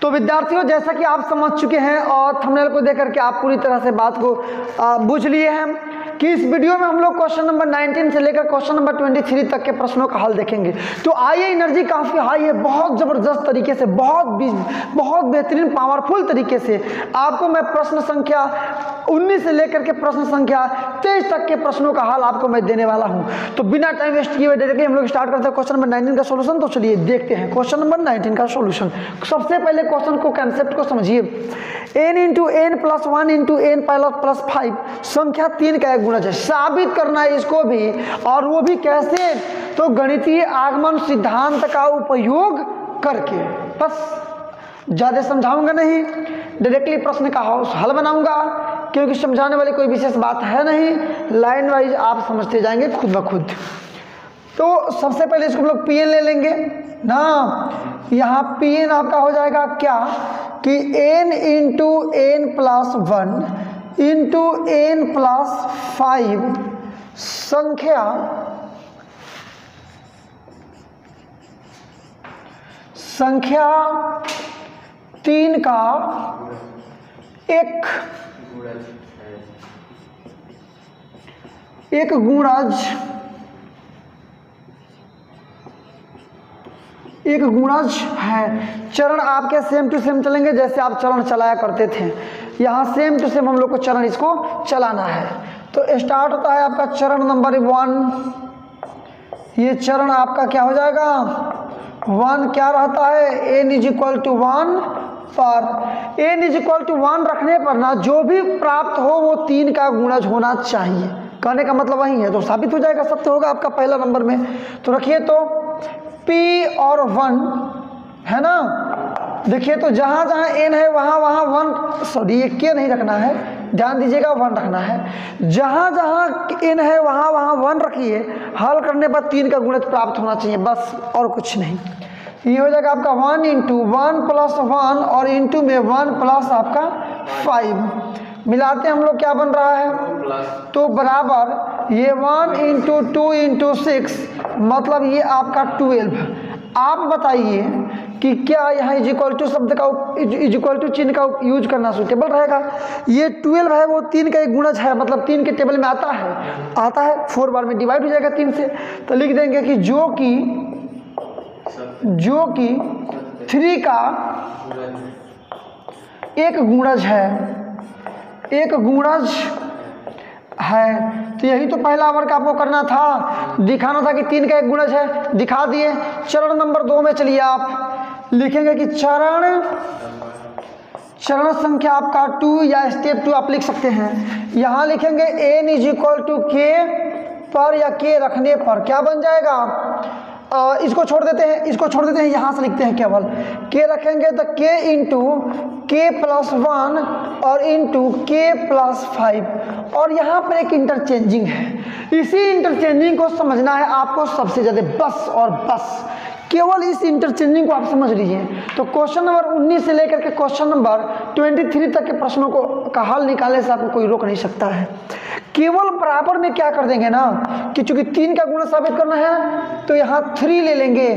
तो विद्यार्थियों, जैसा कि आप समझ चुके हैं और थंबनेल को देख करके आप पूरी तरह से बात को बूझ लिए हैं कि इस वीडियो में हम लोग क्वेश्चन नंबर 19 से लेकर क्वेश्चन नंबर 23 तक के प्रश्नों का हल देखेंगे। तो आइए, एनर्जी काफ़ी हाई है, बहुत ज़बरदस्त तरीके से, बहुत बेहतरीन पावरफुल तरीके से आपको मैं प्रश्न संख्या 19 से लेकर के प्रश्न संख्या 23 तक के प्रश्नों का हल आपको मैं देने वाला हूं। तो बिना टाइम वेस्ट किए हुए डायरेक्टली हम लोग स्टार्ट करते हैं क्वेश्चन नंबर 19 का सोल्यूशन। तो चलिए देखते हैं क्वेश्चन नंबर 19 का सोल्यूशन। सबसे पहले क्वेश्चन को, कंसेप्ट को समझिए। n into n plus 1 into n plus 5 संख्या 3 का एक गुणज है। साबित करना है इसको भी, और वो भी कैसे? तो गणितीय आगमन सिद्धांत का उपयोग करके। बस ज़्यादा समझाऊंगा नहीं, डायरेक्टली प्रश्न का हल बनाऊंगा, क्योंकि समझाने वाली कोई विशेष बात है नहीं, लाइन वाइज आप समझते जाएंगे खुद ब खुद। तो सबसे पहले इसको हम लोग Pn ले लेंगे ना। यहाँ Pn आपका हो जाएगा क्या कि n into n plus 1 into n plus 5 संख्या 3 का एक गुणज है। चरण आपके सेम टू सेम चलेंगे जैसे आप चरण चलाया करते थे। यहाँ सेम टू सेम हम लोग को चरण इसको चलाना है। तो स्टार्ट होता है आपका चरण नंबर 1। ये चरण आपका क्या हो जाएगा? 1 क्या रहता है? n = 1 पर n = 1 रखने पर ना जो भी प्राप्त हो वो 3 का गुणज होना चाहिए। कहने का मतलब वही है, तो साबित हो जाएगा, सत्य होगा आपका पहला नंबर में। तो रखिए, तो p और 1 है ना। देखिए, तो जहाँ जहाँ n है वहाँ 1, सॉरी ये k नहीं रखना है, ध्यान दीजिएगा, 1 रखना है। जहाँ जहाँ n है वहाँ 1 रखिए। हल करने पर 3 का गुणज प्राप्त होना चाहिए, बस और कुछ नहीं। ये हो जाएगा आपका 1 इंटू 1 प्लस 1 और इंटू में 1 प्लस आपका 5 मिलाते हैं हम लोग, क्या बन रहा है? तो बराबर ये 1 इंटू 2 इंटू 6 मतलब ये आपका 12। आप बताइए कि क्या यहाँ इक्वल टू शब्द का इक्वल टू चिन्ह का यूज करना सूटेबल रहेगा? ये 12 है, वो 3 का एक गुणज है, मतलब 3 के टेबल में आता है 4 बार में डिवाइड हो जाएगा 3 से। तो लिख देंगे कि जो कि 3 का एक गुणज है। तो यही तो पहला वर्क आपको करना था, दिखाना था कि 3 का एक गुणज है, दिखा दिए। चरण नंबर 2 में चलिए, आप लिखेंगे कि चरण संख्या आपका 2 या स्टेप 2 आप लिख सकते हैं। यहाँ लिखेंगे n = k पर या k रखने पर क्या बन जाएगा? इसको छोड़ देते हैं, यहाँ से लिखते हैं केवल k रखेंगे तो k इंटू k प्लस 1 और इंटू k प्लस 5। और यहाँ पर एक इंटरचेंजिंग है, इसी इंटरचेंजिंग को समझना है आपको सबसे ज़्यादा, बस और बस, केवल इस इंटरचेंजिंग को आप समझ लीजिए। तो क्वेश्चन नंबर 19 से लेकर के क्वेश्चन नंबर 23 तक के प्रश्नों का हल निकालने से आपको कोई रोक नहीं सकता है। केवल बराबर में क्या कर देंगे ना कि चूंकि 3 का गुणज साबित करना है तो यहाँ 3 ले लेंगे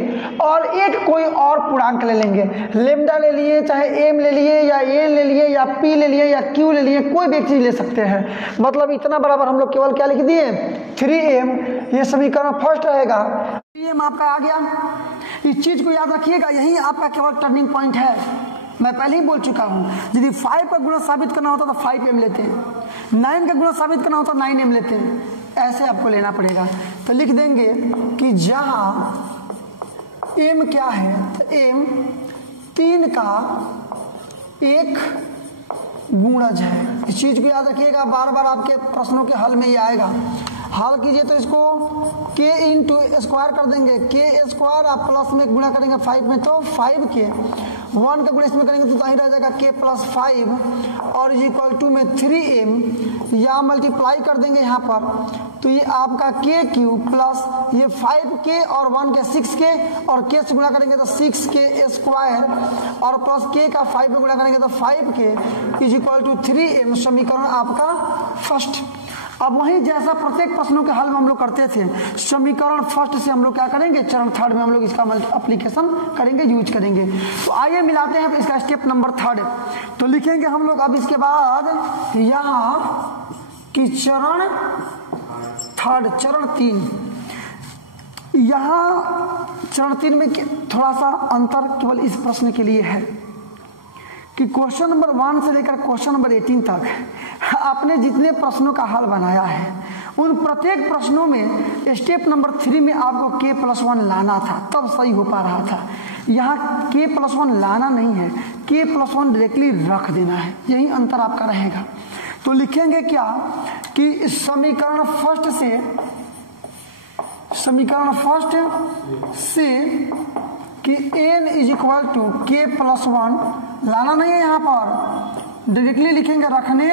और एक कोई और पूर्णांक ले लेंगे। लेमडा ले लिए, चाहे m ले लिए या n ले लिए या p ले लिए या q ले लिए, कोई भी एक चीज ले सकते हैं। मतलब इतना बराबर हम लोग केवल क्या लिख दिए? 3m। ये समीकरण फर्स्ट रहेगा। 3m आपका आ गया। इस चीज को याद रखिएगा, यही आपका केवल टर्निंग पॉइंट है। मैं पहले ही बोल चुका हूँ, यदि 5 का गुणज साबित करना होता तो 5m लेते हैं, 9 का गुणज साबित करना होता 9m लेते हैं। ऐसे आपको लेना पड़ेगा। तो लिख देंगे कि जहाँ m क्या है, तो m 3 का एक गुणज है। इस चीज को याद रखिएगा, बार बार आपके प्रश्नों के हल में ये आएगा। हल कीजिए तो इसको k इंटू स्क्वायर कर देंगे, k स्क्वायर आप प्लस में गुणा करेंगे 5 में तो 5 के 1 का गुणा इसमें करेंगे तो ही रह जाएगा k प्लस 5 और इक्वल टू में 3m या मल्टीप्लाई कर देंगे यहाँ पर तो ये आपका k क्यूब प्लस ये 5k और 1 के 6k और k से गुणा करेंगे तो 6k स्क्वायर और प्लस k का 5 में गुणा करेंगे तो 5k is equal to 3m। समीकरण आपका फर्स्ट। अब वहीं जैसा प्रत्येक प्रश्नों के हल में हम लोग करते थे, समीकरण फर्स्ट से हम लोग क्या करेंगे, चरण थर्ड में हम लोग इसका एप्लीकेशन करेंगे, यूज करेंगे। तो आइए मिलाते हैं इसका स्टेप नंबर थर्ड। तो लिखेंगे हम लोग अब इसके बाद यहाँ कि चरण थर्ड, चरण 3, यहाँ चरण 3 में थोड़ा सा अंतर केवल इस प्रश्न के लिए है कि क्वेश्चन नंबर 1 से लेकर क्वेश्चन नंबर 18 तक आपने जितने प्रश्नों का हल बनाया है उन प्रत्येक प्रश्नों में स्टेप नंबर 3 में आपको k+1 लाना था, तब सही हो पा रहा था। यहाँ k+1 लाना नहीं है, k+1 डायरेक्टली रख देना है, यही अंतर आपका रहेगा। तो लिखेंगे क्या कि समीकरण फर्स्ट से कि n = k+1 लाना नहीं है, यहाँ पर डायरेक्टली लिखेंगे रखने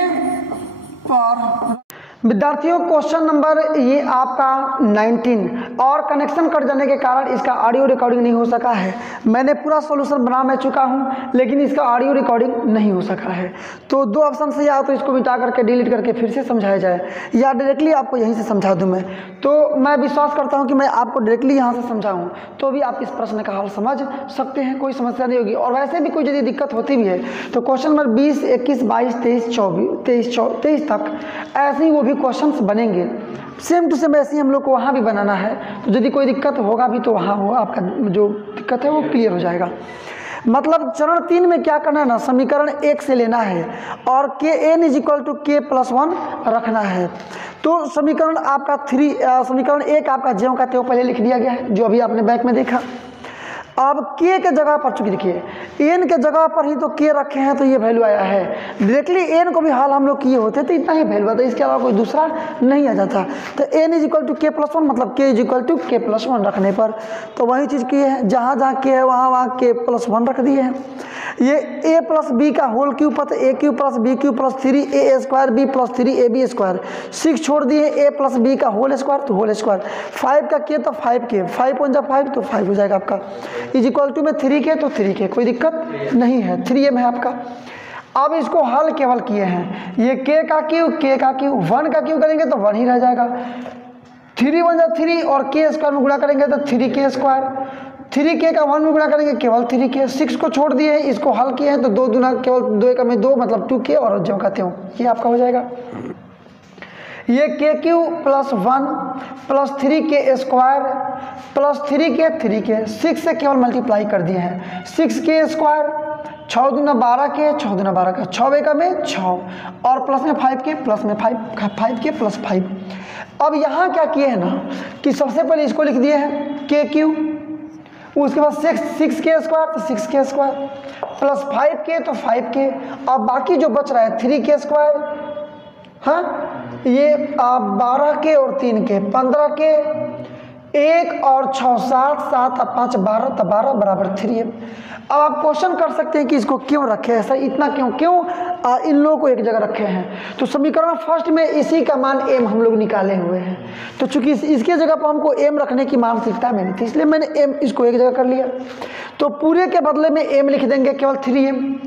पर। विद्यार्थियों क्वेश्चन नंबर ये आपका 19 और कनेक्शन कट जाने के कारण इसका ऑडियो रिकॉर्डिंग नहीं हो सका है। मैंने पूरा सॉल्यूशन बना मैं चुका हूँ, लेकिन इसका ऑडियो रिकॉर्डिंग नहीं हो सका है। तो दो ऑप्शन से, या तो इसको मिटा करके डिलीट करके फिर से समझाया जाए, या डायरेक्टली आपको यहीं से समझा दूँ मैं। तो मैं विश्वास करता हूँ कि मैं आपको डायरेक्टली यहाँ से समझाऊँ तो भी आप इस प्रश्न का हल समझ सकते हैं, कोई समस्या नहीं होगी। और वैसे भी कोई यदि दिक्कत होती भी है तो क्वेश्चन नंबर 20, 21, 22, 23 तक ऐसे ही वो क्वेश्चंस बनेंगे, सेम टू सेम ऐसे ही हम लोग को वहाँ भी बनाना है। तो यदि कोई दिक्कत होगा भी तो वहाँ वो आपका जो दिक्कत है वो क्लियर हो जाएगा। मतलब चरण 3 में क्या करना है ना, समीकरण 1 से लेना है और n = k+1 रखना है। तो समीकरण आपका समीकरण 1 आपका ज्यों का त्यों पहले लिख दिया गया है, जो अभी आपने बैक में देखा। अब k के जगह पर, चूंकि देखिए n के जगह पर ही तो k रखे हैं तो ये वैल्यू आया है। डायरेक्टली n को भी हाल हम लोग किए होते तो इतना ही वैल्यू आता, इसके अलावा कोई दूसरा नहीं आ जाता। तो n = k+1 मतलब k = k+1 रखने पर तो वही चीज़ की है, जहाँ जहाँ k है वहाँ k+1 रख दिए हैं। ये a + b का होल क्यूब पता, a³ + b³ + 3a² b + 3ab², 6 छोड़ दिए a + b का होल स्क्वायर तो होल स्क्वायर, 5 का k तो 5k, 5 × 5 तो 5 हो जाएगा आपका, = में 3k तो 3k, कोई दिक्कत नहीं है, 3m है आपका। अब इसको हल केवल किए हैं, ये k का क्यूब 1 का क्यूब करेंगे तो 1 ही रह जाएगा, 3 × 1 = 3 और k² में गुणा करेंगे तो 3k², 3k का 1 में गुणा करेंगे केवल 3k, 6 को छोड़ दिए हैं, इसको हल किए हैं तो 2 दूना केवल 2 × 2 मतलब 2k और ज्यों का त्यों ये आपका हो जाएगा। ये k³ + 1 + 3k² + 3k 6 से केवल मल्टीप्लाई कर दिए हैं, 6k², 6 दूना 12k, 6 दूना 12 का 6 × में 6 और प्लस में 5k, प्लस में 5k + 5। अब यहाँ क्या किए हैं ना कि सबसे पहले इसको लिख दिए हैं k³, उसके बाद 6k² तो 6k² + 5k तो 5k, और बाकी जो बच रहा है 3k², हाँ ये 12k और 3k 15k, 1 और 6 7, 7 और 5 12 तो 12 = 3m। अब आप क्वेश्चन कर सकते हैं कि इसको क्यों रखे ऐसा, इतना क्यों इन लोगों को एक जगह रखे हैं। तो समीकरण फर्स्ट में इसी का मान m हम लोग निकाले हुए हैं, तो चूंकि इसके जगह पर हमको m रखने की मानसिकता में नहीं थी, इसलिए मैंने m इसको एक जगह कर लिया। तो पूरे के बदले में m लिख देंगे केवल 3m,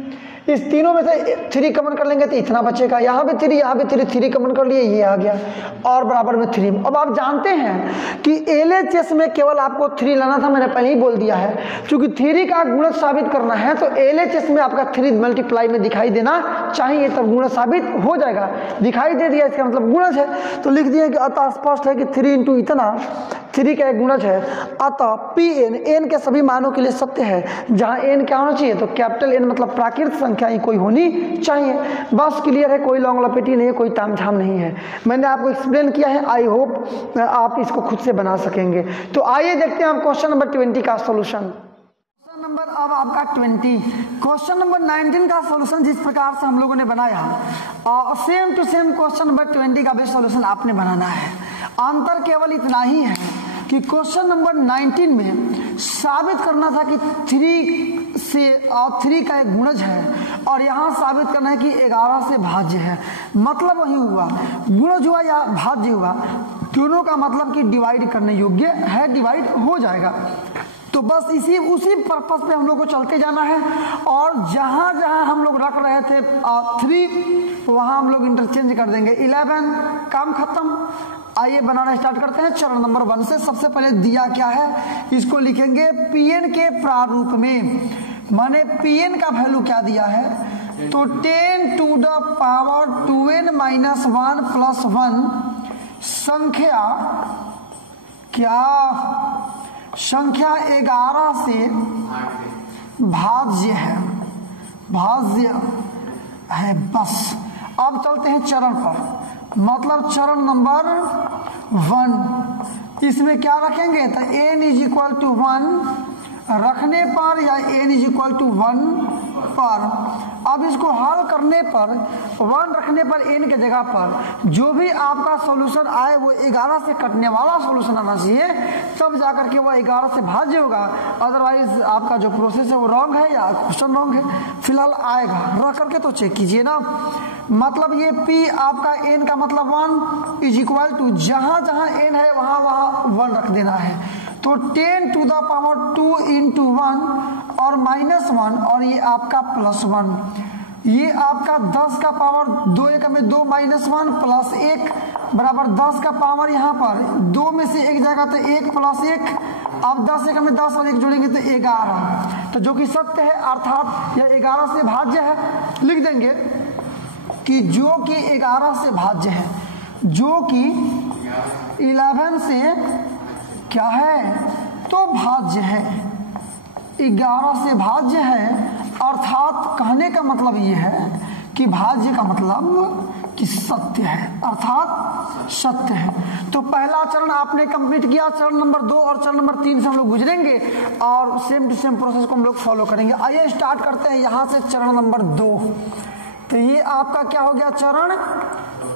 इस तीनों में से 3 कॉमन कर लेंगे तो इतना बचेगा, यहाँ भी 3, यहाँ भी 3 कॉमन कर लिए, ये आ गया और बराबर में 3। अब आप जानते हैं कि LHS में केवल आपको 3 लाना था, मैंने पहले ही बोल दिया है, क्योंकि 3 का गुणज साबित करना है तो LHS में आपका 3 मल्टीप्लाई में दिखाई देना चाहिए, तब गुणज साबित हो जाएगा। दिखाई दे दिया इसका मतलब गुणज है, तो लिख दिए कि अतः स्पष्ट है कि 3 × इतना 3 का एक गुणज है, अतः Pn n के सभी मानों के लिए सत्य है, जहाँ n क्या होना चाहिए तो कैपिटल N मतलब प्राकृत संख्या ही कोई होनी चाहिए। बस क्लियर है, कोई लॉन्ग लपेटी नहीं है, कोई तामझाम नहीं है, मैंने आपको एक्सप्लेन किया है। आई होप आप इसको खुद से बना सकेंगे। तो आइए देखते हैं हम क्वेश्चन नंबर 20 का सॉल्यूशन। क्वेश्चन नंबर अब आपका 20, क्वेश्चन नंबर 19 का सॉल्यूशन जिस प्रकार से हम लोगों ने बनाया और same to same question number 20 का भी सॉल्यूशन आपने बनाना है। अंतर केवल इतना ही है कि क्वेश्चन नंबर 19 में साबित करना था कि 3 से 3 का एक गुणज है और यहाँ साबित करना है कि 11 से भाज्य है। मतलब वही हुआ, गुणज हुआ या भाज्य हुआ, दोनों का मतलब कि डिवाइड करने योग्य है, डिवाइड हो जाएगा। तो बस उसी पर्पस पे हम लोग को चलते जाना है, और जहां जहां हम लोग रख रहे थे 3 वहां हम लोग इंटरचेंज कर देंगे। 11 काम खत्म। आइए बनाना स्टार्ट करते हैं चरण नंबर 1 से। सबसे पहले दिया क्या है, इसको लिखेंगे Pn के प्रारूप में। माने Pn का वैल्यू क्या दिया है, तो 10 to the power 2n minus 1 plus 1 संख्या क्या, संख्या 11 से भाज्य है, भाज्य है बस। अब चलते हैं चरण पर, मतलब चरण नंबर 1। इसमें क्या रखेंगे, तो n इज इक्वल टू 1 रखने पर या n इज इक्वल टू 1 पर। अब इसको हल करने पर 1 रखने पर n के जगह पर जो भी आपका सॉल्यूशन आए वो 11 से कटने वाला सॉल्यूशन आना चाहिए, तब जाकर के वह 11 से भाज्य होगा। अदरवाइज आपका जो प्रोसेस है वो रॉन्ग है या क्वेश्चन रॉन्ग है। फिलहाल आएगा, रख करके तो चेक कीजिए ना। मतलब ये P आपका n का मतलब 1 इज इक्वल टू जहां जहां n है वहां वहां 1 रख देना है। तो 10 टू द पावर 2 इंटू 1 और माइनस 1 और ये आपका प्लस 1, ये आपका 10 का पावर 2 एक में 2 माइनस 1 प्लस 1 बराबर 10 का पावर यहाँ पर 2 में से 1 जाएगा तो 1 प्लस 1। अब 10 एक में 10 और 1 जोड़ेंगे तो 11, तो जो कि सत्य है अर्थात यह 11 से भाज्य है। लिख देंगे कि जो कि 11 से भाज्य है, जो कि 11 से क्या है, तो भाज्य है, 11 से भाज्य है। अर्थात कहने का मतलब ये है कि भाज्य का मतलब कि सत्य है, अर्थात सत्य है। तो पहला चरण आपने कंप्लीट किया। चरण नंबर 2 और चरण नंबर 3 से हम लोग गुजरेंगे और सेम टू सेम प्रोसेस को हम लोग फॉलो करेंगे। आइए स्टार्ट करते हैं यहां से चरण नंबर 2। तो ये आपका क्या हो गया, चरण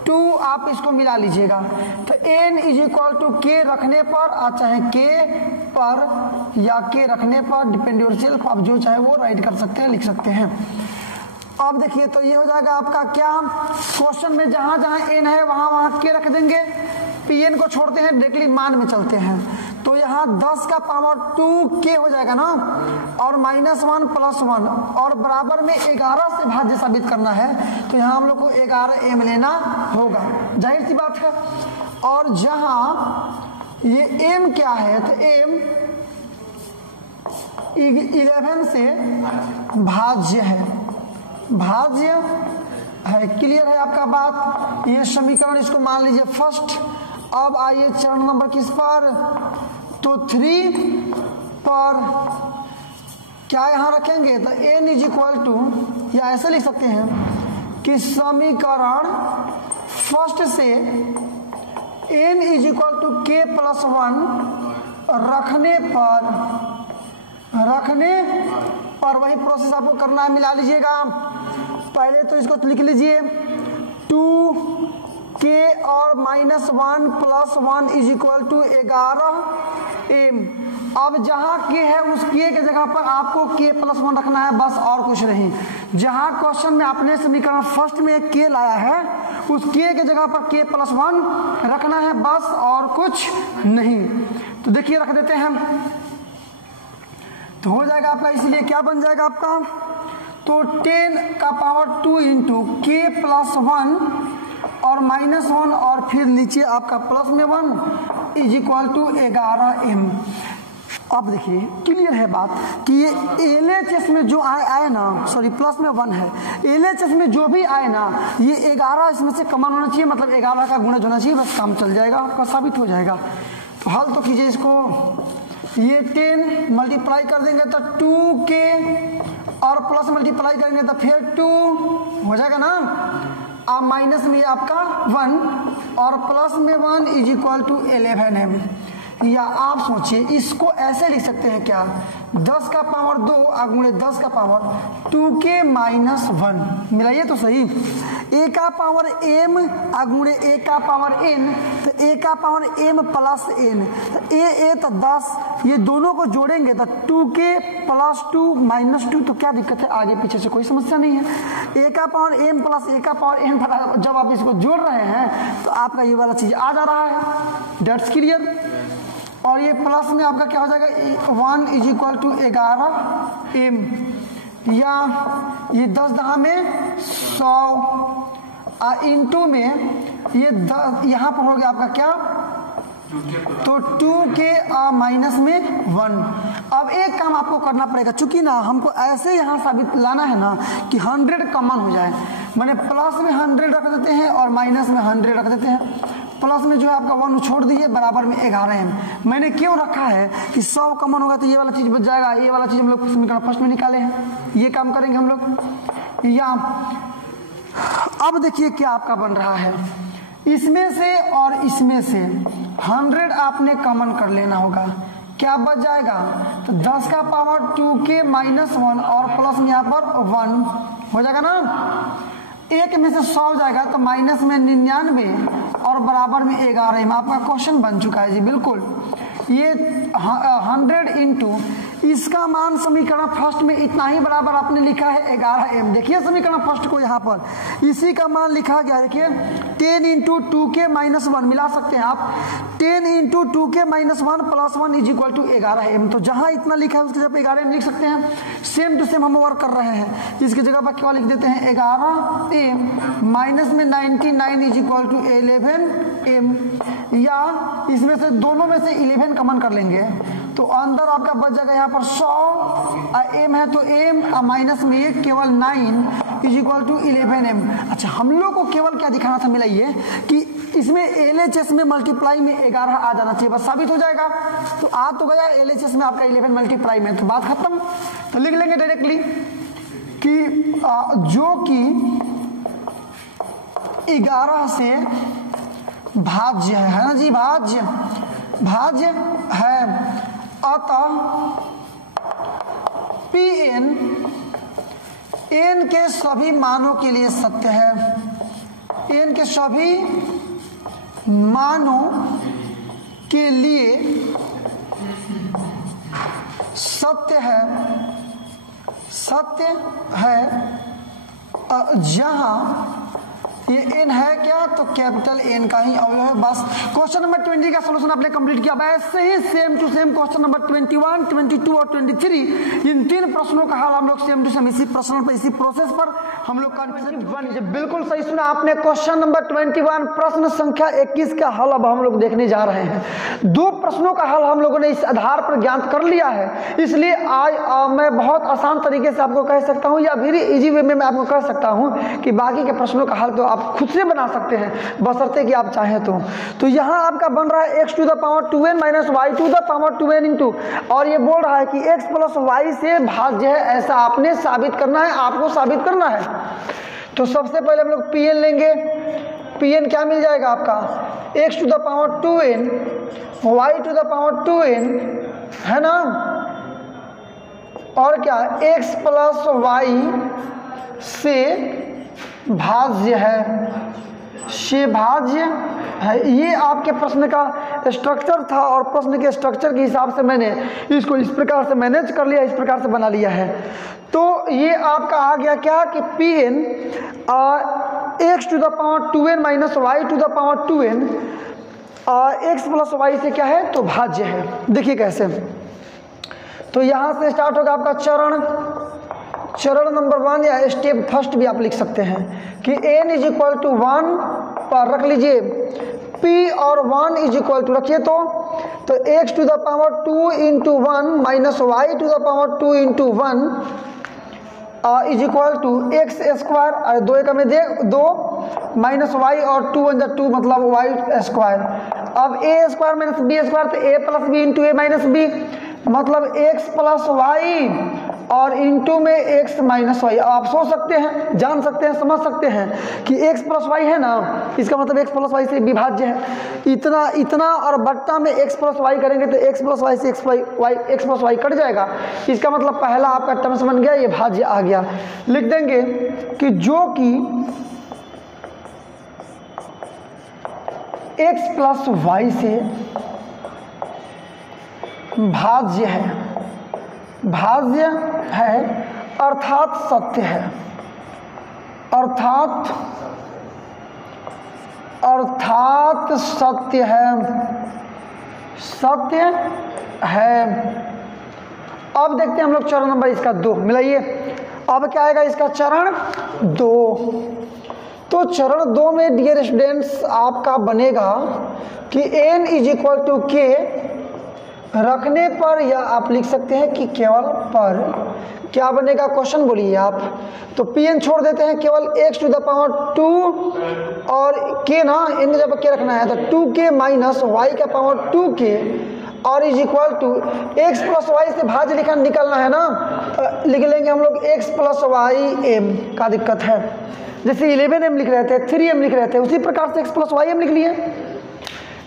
2। आप इसको मिला लीजिएगा। तो n is equal to k रखने पर, चाहे k पर या k रखने पर, डिपेंड योर सेल्फ, आप जो चाहे वो राइट कर सकते हैं, लिख सकते हैं। अब देखिए तो ये हो जाएगा आपका क्या, क्वेश्चन में जहां जहां n है वहां वहां k रख देंगे। Pn को छोड़ते हैं, डायरेक्टली मान में चलते हैं। तो यहाँ 10 का पावर 2k हो जाएगा ना, और माइनस 1 प्लस 1 और बराबर में 11 से भाज्य साबित करना है। तो यहाँ हम लोग को 11 m लेना होगा, जाहिर सी बात है। और जहाँ ये m क्या है, तो m 11 से भाज्य है, भाज्य है। क्लियर है आपका बात, ये समीकरण इसको मान लीजिए फर्स्ट। अब आइए चरण नंबर किस पर, तो 3 पर क्या यहां रखेंगे, तो n इज इक्वल टू, या ऐसे लिख सकते हैं कि समीकरण फर्स्ट से n is equal to k plus 1 रखने पर वही प्रोसेस आपको करना है, मिला लीजिएगा। पहले तो इसको लिख लीजिए 2k और minus 1 plus 1 is equal to 11m। अब जहां k है उस k के जगह पर आपको k प्लस 1 रखना है, बस और कुछ नहीं। जहां क्वेश्चन में आपने समीकरण फर्स्ट में k लाया है उस k के जगह पर k प्लस 1 रखना है, बस और कुछ नहीं। तो देखिए रख देते हैं, तो हो जाएगा आपका, इसलिए क्या बन जाएगा आपका, तो 10 का पावर 2 इंटू k प्लस 1 और माइनस 1 और फिर नीचे आपका प्लस में 1 इज इक्वल टू 11m। अब देखिए क्लियर है बात कि ये LHS में जो आए ना, सॉरी प्लस में 1 है, LHS में जो भी आए ना ये 11 इसमें से कॉमन होना चाहिए, मतलब 11 का गुणज होना चाहिए, बस काम चल जाएगा आपका, साबित हो जाएगा। तो हल तो कीजिए इसको, ये 10 मल्टीप्लाई कर देंगे तो 2k और प्लस मल्टीप्लाई करेंगे तो फिर 2 हो जाएगा ना। अब माइनस में आपका 1 और प्लस में 1 इज इक्वल टू 11m। या आप सोचिए इसको ऐसे लिख सकते हैं क्या, 10 का पावर 2 गुणे 10 का पावर 2k माइनस 1, मिलाइए तो सही। a का पावर m गुणे a का पावर n, तो a का पावर m प्लस n, तो a तो 10, ये दोनों को जोड़ेंगे तो 2k प्लस 2 माइनस 2, तो क्या दिक्कत है, आगे पीछे से कोई समस्या नहीं है। a का पावर m प्लस a का पावर n, जब आप इसको जोड़ रहे हैं तो आपका ये वाला चीज आ जा रहा है, डेट्स क्लियर। और ये प्लस में आपका क्या हो जाएगा 1 इज इक्वल टू 11m, या ये 10 दहा में 100 इंटू में ये 10 यहाँ पर हो गया आपका क्या, तो 2 के माइनस में 1। अब एक काम आपको करना पड़ेगा, चूंकि ना हमको ऐसे यहाँ साबित लाना है ना कि 100 कॉमन हो जाए, मैंने प्लस में 100 रख देते हैं और माइनस में 100 रख देते हैं। प्लस में जो है आपका 1 छोड़ दीजिए, बराबर में 11m। मैंने क्यों रखा है कि 100 कॉमन होगा तो ये वाला चीज बच जाएगा, ये वाला चीज हम लोग समीकरण फर्स्ट में निकाले हैं, ये काम करेंगे हम लोग। या अब देखिए क्या आपका बन रहा है, इसमें से और इसमें से 100 आपने कॉमन कर लेना होगा, क्या बच जाएगा, तो 10 का पावर 2 के माइनस 1 और प्लस में यहाँ पर 1 हो जाएगा ना। एक में से 100 जाएगा तो माइनस में 99 और बराबर में 11m। आपका क्वेश्चन बन चुका है जी, बिल्कुल। ये 100 इंटू इसका मान समीकरण फर्स्ट में इतना ही बराबर आपने लिखा है 11m। देखिए समीकरण फर्स्ट को यहाँ पर इसी का मान लिखा गया, देखिए 10 इंटू 2 के माइनस 1 मिला सकते हैं आप, 10 into 2 k minus 1 plus 1 is equal to 11m। तो जहां इतना लिखा है उसकी जगह 11m लिख सकते हैं। सेम टू सेम हम वर्क कर रहे हैं, इसकी जगह पर क्या लिख देते हैं 11m माइनस में 99 इज इक्वल टू 11m, या इसमें से दोनों में से 11 कॉमन कर लेंगे तो अंदर आपका बच जाएगा यहाँ पर 100 m है तो m माइनस में 1 केवल 9 इज इक्वल टू 11m। अच्छा, हम लोग को केवल क्या दिखाना था, मिलाइए कि इसमें LHS में मल्टीप्लाई में 11 आ जाना चाहिए, बस साबित हो जाएगा। तो आ तो गया LHS में आपका 11 मल्टीप्लाई में, तो बात खत्म। तो लिख लेंगे डायरेक्टली कि जो कि 11 से भाज्य है ना जी, भाज्य है, अतः Pn n के सभी मानों के लिए सत्य है, n के सभी मानों के लिए सत्य है जहां ये n है क्या, तो कैपिटल N का ही अवयव है। बस क्वेश्चन नंबर 20 का सॉल्यूशन आपने कंप्लीट किया। ऐसे ही same to same question number 21, 22 और 23, इन 3 प्रश्नों का हल हम लोग सेम टू सेम इसी प्रश्न पर, इसी प्रोसेस पर हम लोग बिल्कुल सही सुना आपने। क्वेश्चन नंबर 21 प्रश्न संख्या 21 का हल अब हम लोग देखने जा रहे हैं। 2 प्रश्नों का हल हम लोगों ने इस आधार पर ज्ञात कर लिया है, इसलिए आज मैं बहुत आसान तरीके से आपको कह सकता हूँ, या वेरी इजी वे में मैं आपको कह सकता हूँ कि बाकी के प्रश्नों का हल तो आप खुद से बना सकते हैं, बशर्ते कि आप चाहें तो यहाँ आपका बन रहा है x to the power 2n minus y to the power 2n into, और ये बोल रहा है कि x प्लस वाई से भाज्य है, ऐसा आपने साबित करना है, आपको साबित करना है। तो सबसे पहले हम लोग Pn लेंगे। Pn क्या मिल जाएगा आपका, x to the power 2n y to the power 2n है ना, और क्या x प्लस वाई से भाज्य है, से भाज्य है। ये आपके प्रश्न का स्ट्रक्चर था और प्रश्न के स्ट्रक्चर के हिसाब से मैंने इसको इस प्रकार से मैनेज कर लिया, इस प्रकार से बना लिया है। तो ये आपका आ गया क्या कि Pn x to the power 2n minus y to the power 2n x plus y से क्या है, तो भाज्य है। देखिए कैसे, तो यहाँ से स्टार्ट होगा आपका चरण नंबर 1 या स्टेप फर्स्ट भी आप लिख सकते हैं कि n इज इक्वल टू 1 पर रख लीजिए, p और 1 इज इक्वल टू रखिए तो x to the power 2 into 1 minus y to the power 2 into 1 is equal to x square, अरे 2 एक में दे 2 माइनस वाई और 2 1 2 मतलब वाई स्क्वायर। अब a square minus b square, तो a plus b into a minus b, मतलब x plus y और into में x माइनस वाई। आप सोच सकते हैं, जान सकते हैं, समझ सकते हैं कि x प्लस वाई है ना, इसका मतलब x प्लस वाई से विभाज्य है। इतना और बट्टा में x प्लस वाई करेंगे तो x प्लस वाई से x प्लस वाई कट जाएगा। इसका मतलब पहला आपका टर्म्स बन गया, ये भाज्य आ गया। लिख देंगे कि जो कि x प्लस वाई से भाज्य है अर्थात सत्य है, अर्थात सत्य है, सत्य है। अब देखते हैं हम लोग चरण नंबर इसका 2, मिलाइए। अब क्या आएगा इसका चरण 2। तो चरण 2 में डियर स्टूडेंट्स आपका बनेगा कि n इज इक्वल टू के रखने पर, या आप लिख सकते हैं कि केवल पर। क्या बनेगा क्वेश्चन बोलिए आप। तो Pn छोड़ देते हैं, केवल x टू द पावर 2 और k ना, n जब के रखना है तो 2k माइनस y का पावर 2k और is equal to x plus y से भाज्य लिखा निकलना है ना, लिख लेंगे हम लोग x प्लस वाई m। का दिक्कत है, जैसे 11m लिख रहे थे, 3m लिख रहे थे, उसी प्रकार से x प्लस वाई m लिख लिए।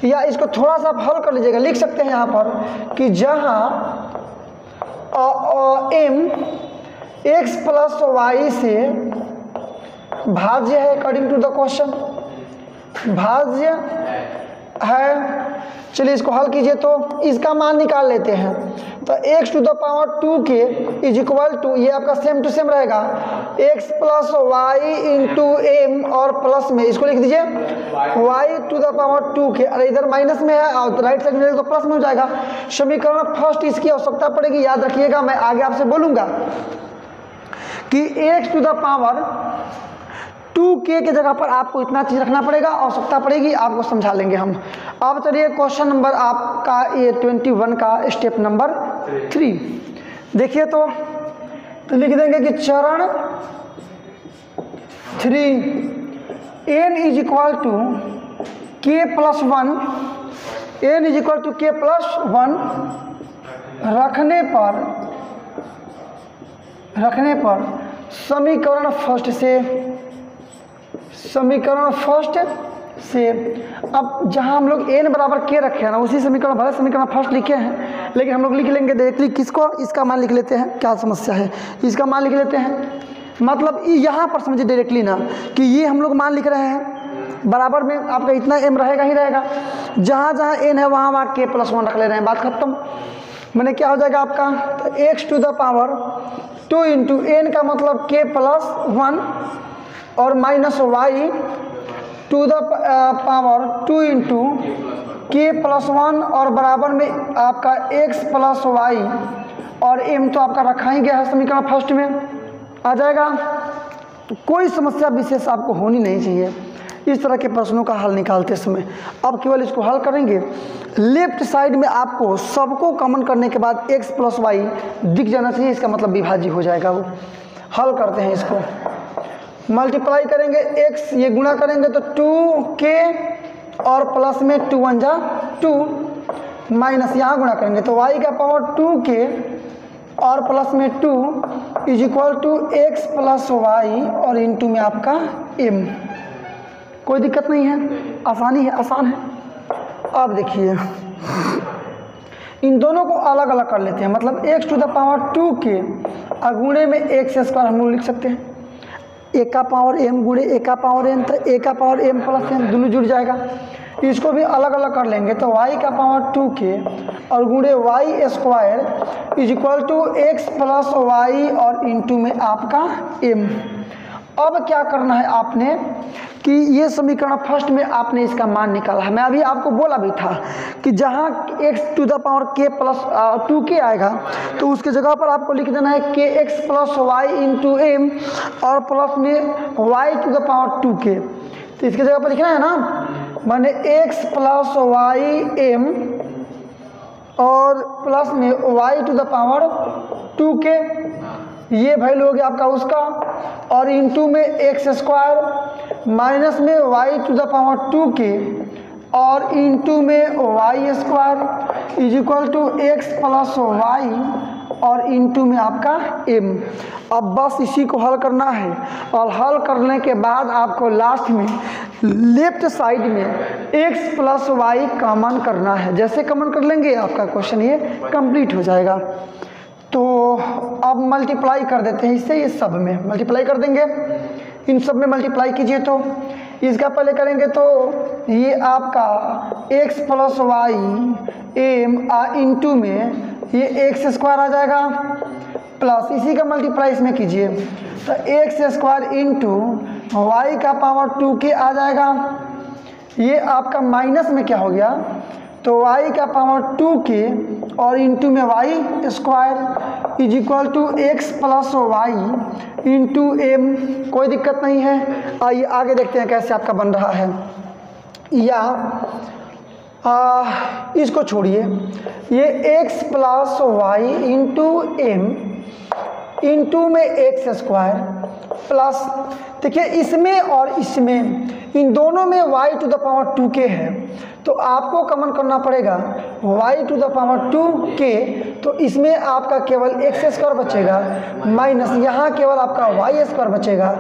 या इसको थोड़ा सा हल कर लीजिएगा, लिख सकते हैं यहाँ पर कि जहाँ m x प्लस वाई से भाज्य है, अकॉर्डिंग टू द क्वेश्चन भाज्य है। चलिए इसको हल कीजिए, तो इसका मान निकाल लेते हैं। तो x to the power 2k is equal to, ये आपका सेम टू सेम रहेगा, x plus y into m और प्लस में इसको लिख दीजिए y to the power 2k। अरे इधर माइनस में है और राइट साइड में तो प्लस में हो जाएगा। समीकरण फर्स्ट इसकी आवश्यकता पड़ेगी, याद रखिएगा, मैं आगे आपसे बोलूँगा कि x to the power 2k के जगह पर आपको इतना चीज़ रखना पड़ेगा, आवश्यकता पड़ेगी, आपको समझा लेंगे हम। अब चलिए क्वेश्चन नंबर आपका ये 21 का स्टेप नंबर 3 देखिए। तो लिख देंगे कि चरण 3 n is equal to k plus 1, n is equal to k plus 1 रखने पर समीकरण फर्स्ट से अब जहां हम लोग n बराबर k रखे हैं ना, उसी समीकरण भले समीकरण फर्स्ट लिखे हैं, लेकिन हम लोग लिख लेंगे डायरेक्टली किसको, इसका मान लिख लेते हैं। क्या समस्या है, इसका मान लिख लेते हैं। मतलब यहाँ पर समझिए डायरेक्टली ना कि ये हम लोग मान लिख रहे हैं, बराबर में आपका इतना m रहेगा ही रहेगा, जहाँ जहाँ n है वहाँ वहाँ k प्लस 1 रख ले रहे हैं, बात खत्म। मैंने क्या हो जाएगा आपका, तो x to the power 2 into n का मतलब k प्लस 1 और minus y to the power 2 into k plus 1 और बराबर में आपका x प्लस y और m तो आपका रखा ही गया है समीकरण फर्स्ट में, आ जाएगा। तो कोई समस्या विशेष आपको होनी नहीं चाहिए इस तरह के प्रश्नों का हल निकालते समय। अब केवल इसको हल करेंगे, लेफ्ट साइड में आपको सबको कॉमन करने के बाद x प्लस वाई दिख जाना चाहिए, इसका मतलब विभाज्य हो जाएगा वो। हल करते हैं इसको, मल्टीप्लाई करेंगे x, ये गुणा करेंगे तो 2k और प्लस में 2 1 जा 2 माइनस यहाँ गुणा करेंगे तो y का पावर 2k और प्लस में 2 is equal to x plus y और इनटू में आपका m। कोई दिक्कत नहीं है, आसानी है, आसान है। अब देखिए इन दोनों को अलग अलग कर लेते हैं, मतलब x to the power 2k अगुणे में x स्क्वायर हम लोग लिख सकते हैं, a का पावर m गुणे a का पावर n, तो a का पावर m प्लस n दोनों जुड़ जाएगा। इसको भी अलग अलग कर लेंगे तो y का पावर 2k और गुणे y square is equal to x plus y और इनटू में आपका m। अब क्या करना है आपने कि ये समीकरण फर्स्ट में आपने इसका मान निकाला है। मैं अभी आपको बोला भी था कि जहाँ x to the power k plus 2k आएगा तो उसके जगह पर आपको लिख देना है kx plus y into m और प्लस में y to the power 2k। तो इसके जगह पर लिखना है ना, माने x प्लस वाई एम और प्लस में y to the power 2k, ये वैल्यू हो गया आपका उसका, और इंटू में एक्स स्क्वायर माइनस में y to the power 2k और इंटू में y square is equal to x plus y और इंटू में आपका m। अब बस इसी को हल करना है और हल करने के बाद आपको लास्ट में लेफ्ट साइड में x प्लस वाई कॉमन करना है। जैसे कॉमन कर लेंगे आपका क्वेश्चन ये कंप्लीट हो जाएगा। तो अब मल्टीप्लाई कर देते हैं इससे, ये सब में मल्टीप्लाई कर देंगे, इन सब में मल्टीप्लाई कीजिए। तो इसका पहले करेंगे तो ये आपका x plus y m into में ये एक्स स्क्वायर आ जाएगा, प्लस इसी का मल्टीप्लाई इसमें कीजिए तो एक्स स्क्वायर इंटू वाई का पावर 2k आ जाएगा। ये आपका माइनस में क्या हो गया तो y का पावर 2k और इंटू में y square is equal to x plus y into m. कोई दिक्कत नहीं है। आइए आगे देखते हैं कैसे आपका बन रहा है। या इसको छोड़िए, ये x plus y into m into में एक्स स्क्वायर प्लस, देखिए इसमें और इसमें, इन दोनों में y to the power 2k है, तो आपको कॉमन करना पड़ेगा y to the power 2k, तो इसमें आपका केवल एक्स स्क्वायर बचेगा माइनस यहाँ केवल आपका y स्क्वायर बचेगा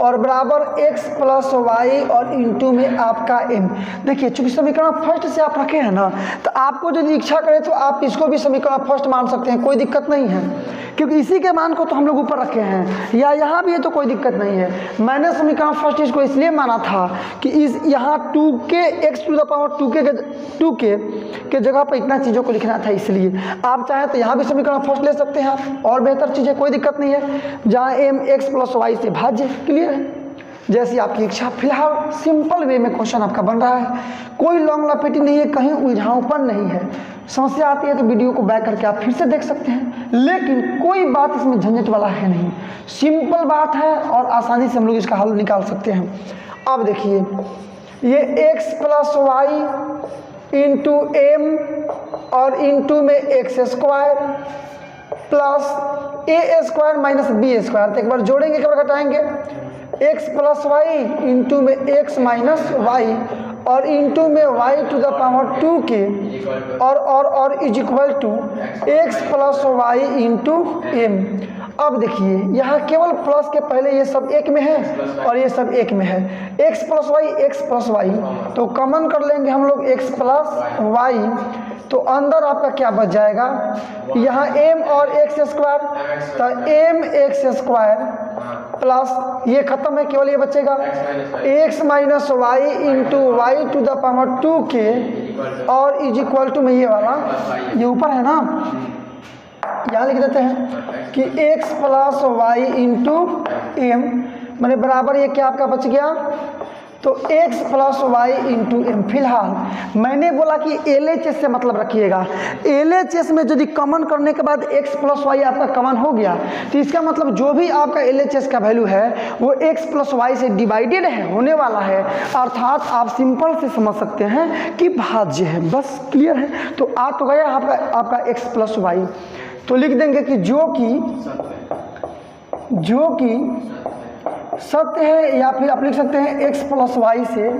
और बराबर x प्लस वाई और इंटू में आपका m। देखिए चूंकि समीकरण फर्स्ट से आप रखे हैं ना, तो आपको यदि इच्छा करें तो आप इसको भी समीकरण फर्स्ट मान सकते हैं, कोई दिक्कत नहीं है, क्योंकि इसी के मान को तो हम लोग ऊपर रखे हैं, या यहाँ भी है तो कोई दिक्कत नहीं है। मैंने समीकरण फर्स्ट इसको इसलिए माना था कि इस यहाँ 2k x to the power 2k के जगह पर इतना चीज़ों को लिखना था, इसलिए आप चाहें तो यहाँ भी समीकरण फर्स्ट ले सकते हैं आप, और बेहतर चीज़ है, कोई दिक्कत नहीं है, जहाँ m एक्स प्लस वाई से भाज्य। क्लियर है, जैसी आपकी इच्छा। फिलहाल सिंपल वे में क्वेश्चन आपका बन रहा है, कोई लॉन्ग लपेटी नहीं है, कहीं उलझाऊपन नहीं है। समस्या आती है तो वीडियो को बैक करके आप फिर से देख सकते हैं, लेकिन कोई बात इसमें झंझट वाला है नहीं, सिंपल बात है और आसानी से हम लोग इसका हल निकाल सकते हैं। अब देखिए ये x plus y into m और इंटू में x square plus a square minus b square, तो एक बार जोड़ेंगे एक बार घटाएंगे, x प्लस वाई इंटू में x माइनस वाई और इंटू में y to the power 2k और is equal to x plus y into m. अब देखिए यहाँ केवल प्लस के पहले ये सब एक में है और ये सब एक में है, x प्लस वाई, तो कॉमन कर लेंगे हम लोग x प्लस वाई, तो अंदर आपका क्या बच जाएगा, यहाँ m और x स्क्वायर, तो m एक्स स्क्वायर प्लस ये खत्म है, केवल ये बचेगा x minus y into y to the power 2k और इज इक्वल टू में ये वाला, ये ऊपर है ना, यहाँ लिख देते हैं कि x plus y into m मैंने बराबर ये क्या आपका बच गया, तो x plus y into m. फिलहाल मैंने बोला कि LHS से मतलब रखिएगा, LHS में यदि कॉमन करने के बाद x प्लस वाई आपका कॉमन हो गया, तो इसका मतलब जो भी आपका LHS का वैल्यू है वो x प्लस वाई से डिवाइडेड है, होने वाला है, अर्थात आप सिंपल से समझ सकते हैं कि भाज्य है। बस क्लियर है, तो आ तो गया आपका x प्लस वाई, तो लिख देंगे कि जो कि सत्य है, या फिर आप लिख सकते हैं x प्लस वाई से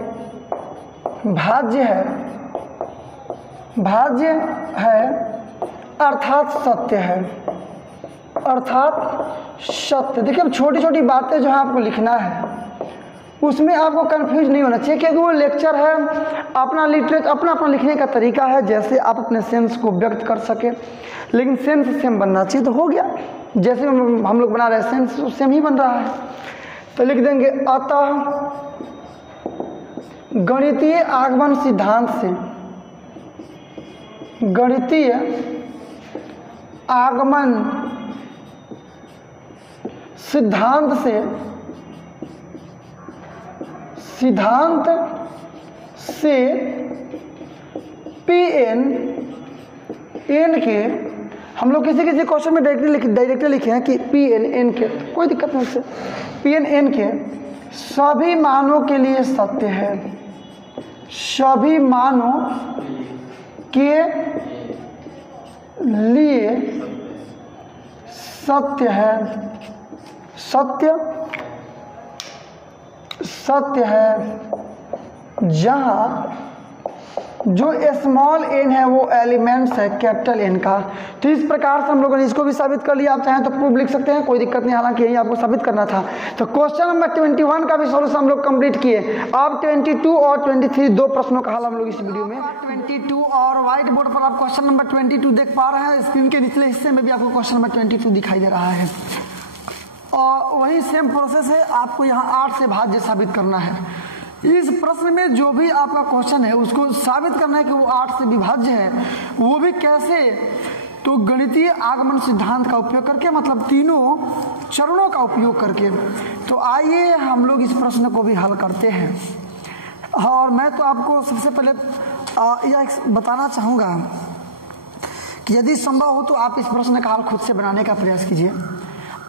भाज्य है अर्थात सत्य है, अर्थात सत्य। देखिए अब छोटी छोटी बातें जो है आपको लिखना है, उसमें आपको कंफ्यूज नहीं होना चाहिए, क्योंकि वो लेक्चर है, अपना लिखने का तरीका है, जैसे आप अपने सेंस को व्यक्त कर सके, लेकिन सेंस सेम बनना चाहिए, तो हो गया जैसे हम लोग बना रहे हैं सेंस सेम ही बन रहा है। तो लिख देंगे अतः गणितीय आगमन सिद्धांत से, गणितीय आगमन सिद्धांत से Pn के, हम लोग किसी क्वेश्चन में डायरेक्टली लिखे हैं कि Pn के, कोई दिक्कत नहीं उससे, Pn के सभी मानों के लिए सत्य है, सभी मानों के लिए सत्य है, सत्य है जहाँ जो स्मॉल n है वो एलिमेंट्स है कैपिटल N का। तो इस प्रकार से हम लोगों ने इसको भी साबित कर लिया, आप चाहें तो प्रूफ लिख सकते हैं, कोई दिक्कत नहीं, हालांकि यही आपको साबित करना था। तो क्वेश्चन नंबर 21 का भी सॉल्यूशन हम लोग कंप्लीट किए। अब 22 और 23 दो प्रश्नों का हल हम लोग इस वीडियो में 22 और व्हाइट बोर्ड पर आप क्वेश्चन नंबर 22 देख पा रहे हैं, स्क्रीन के निचले हिस्से में भी आपको क्वेश्चन नंबर 22 दिखाई दे रहा है, और वही सेम प्रोसेस है, आपको यहाँ 8 से भाज्य साबित करना है। इस प्रश्न में जो भी आपका क्वेश्चन है उसको साबित करना है कि वो 8 से विभाज्य है, वो भी कैसे, तो गणितीय आगमन सिद्धांत का उपयोग करके, मतलब तीनों चरणों का उपयोग करके। तो आइए हम लोग इस प्रश्न को भी हल करते हैं, और मैं तो आपको सबसे पहले यह बताना चाहूँगा कि यदि संभव हो तो आप इस प्रश्न का हल खुद से बनाने का प्रयास कीजिए,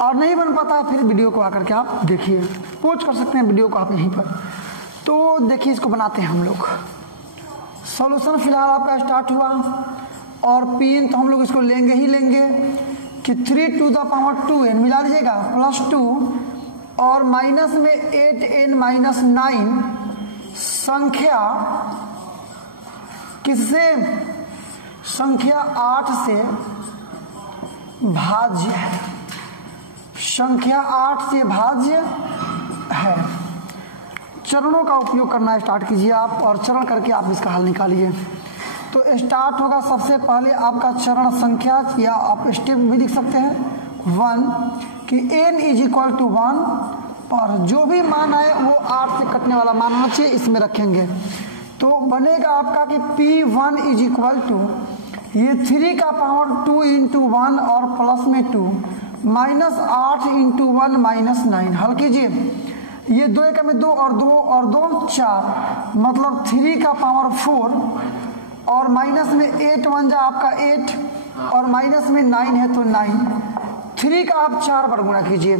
और नहीं बन पाता है फिर वीडियो को आकर के आप देखिए, पोस्ट कर सकते हैं वीडियो को आप यहीं पर। तो देखिए इसको बनाते हैं हम लोग। सॉल्यूशन फिलहाल आपका स्टार्ट हुआ, और पीएन तो हम लोग इसको लेंगे ही लेंगे कि 3 to the power 2n मिला लीजिएगा +2 और माइनस में 8n-9 संख्या किससे, संख्या 8 से भाज्य है, संख्या 8 से भाज्य है। चरणों का उपयोग करना स्टार्ट कीजिए आप, और चरण करके आप इसका हल निकालिए। तो स्टार्ट होगा सबसे पहले आपका चरण संख्या, या आप स्टेप भी लिख सकते हैं 1 कि n = 1 और जो भी मान आए वो 8 से कटने वाला मान होना चाहिए, इसमें रखेंगे। तो बनेगा आपका कि P1 = ये 3 का पावर 2 × 1 और प्लस में 2 -8 × 1 -9। हल कीजिए, ये 2 एकम में 2 और 2 और 2 4, मतलब 3 का पावर 4 और माइनस में 8 1 जा आपका 8 और माइनस में 9 है तो 9। 3 का आप 4 बार गुणा कीजिए,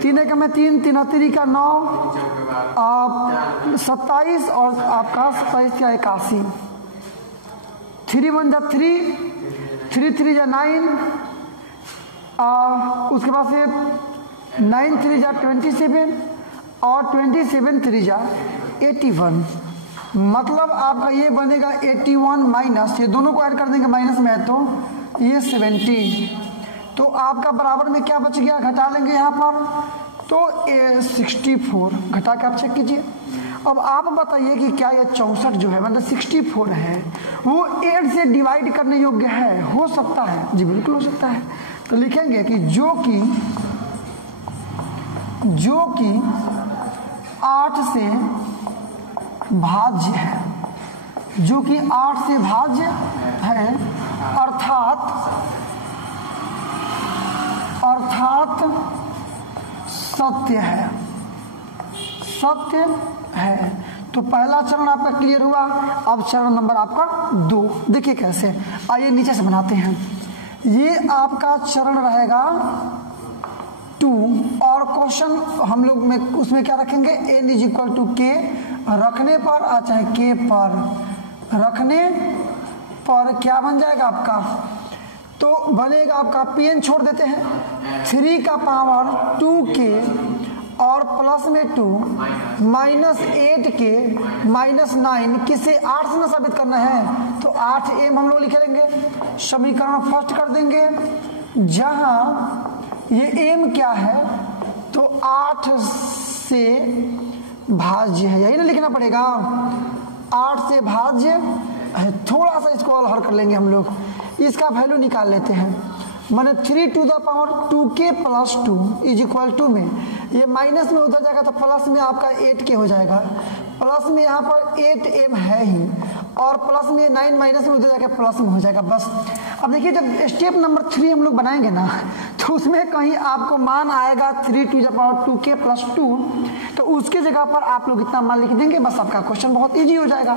3 एकम में 3, 3 3 का 9, आप 27 और आपका 27 का 81, 3 1 जा 3, 3 3 जा 9, उसके बाद से 9 3 जा 27 और 27 3 जा 81, मतलब आपका ये बनेगा 81 माइनस, ये दोनों को ऐड कर देंगे माइनस में है तो ये 70। तो आपका बराबर में क्या बच गया, घटा लेंगे यहाँ पर तो 64, घटा के आप चेक कीजिए। अब आप बताइए कि क्या ये 64 जो है मतलब 64 है वो 8 से डिवाइड करने योग्य है, हो सकता है? जी बिल्कुल हो सकता है। तो लिखेंगे कि जो कि 8 से भाज्य है, जो कि 8 से भाज्य है, अर्थात सत्य है, सत्य है। तो पहला चरण आपका क्लियर हुआ। अब चरण नंबर आपका 2, देखिए कैसे, आइए नीचे से बनाते हैं। ये आपका चरण रहेगा 2 और क्वेश्चन हम लोग में उसमें क्या रखेंगे, n = k रखने पर, चाहे k पर रखने पर क्या बन जाएगा आपका, तो बनेगा आपका pn छोड़ देते हैं 3 का पावर 2k और प्लस में 2 -8k -9, किसे 8 से ना साबित करना है तो 8m हम लोग लिख लेंगे, समीकरण फर्स्ट कर देंगे, जहां ये m क्या है तो 8 से भाज्य है, यही ना लिखना पड़ेगा, 8 से भाज्य है। थोड़ा सा इसको और हल कर लेंगे हम लोग, इसका वैल्यू निकाल लेते हैं, माने 3 to the power 2k + 2 = में ये माइनस में उधर जाएगा तो प्लस में आपका 8k हो जाएगा, प्लस में यहाँ पर 8m है ही, और प्लस में 9 माइनस में उधर जाकर प्लस में हो जाएगा बस। अब देखिए जब स्टेप नंबर 3 हम लोग बनाएंगे ना तो उसमें कहीं आपको मान आएगा 3 to the power 2k + 2, तो उसके जगह पर आप लोग इतना मान लिख देंगे, बस आपका क्वेश्चन बहुत ईजी हो जाएगा।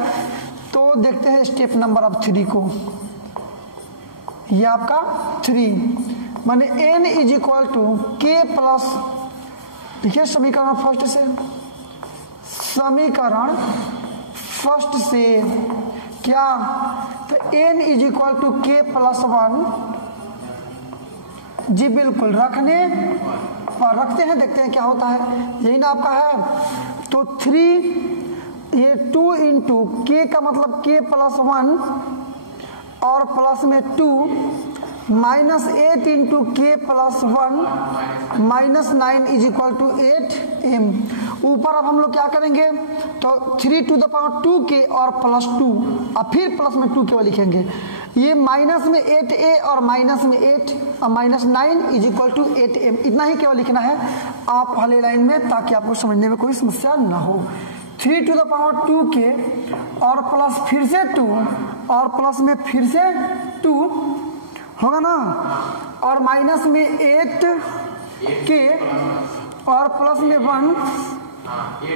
तो देखते हैं स्टेप नंबर अब 3 को, ये आपका 3 माने n = k+, देखिए समीकरण फर्स्ट से क्या, तो n = k + 1, जी बिल्कुल रखने पर रखते हैं, देखते हैं क्या होता है, यही ना आपका है। तो 3 ये 2 × k का मतलब k + 1 और प्लस में 2 -8 × k + 1 -9 = 8m। ऊपर अब हम लोग क्या करेंगे तो 3 to the power 2k और +2, अब फिर प्लस में 2 केवल लिखेंगे, ये माइनस में 8a और माइनस में 8 और -9 = 8m, इतना ही केवल लिखना है आप वाले लाइन में, ताकि आपको समझने में कोई समस्या ना हो। 3 to the power 2k और प्लस फिर से 2 और प्लस में फिर से 2 होगा ना, और माइनस में 8k और प्लस में 1,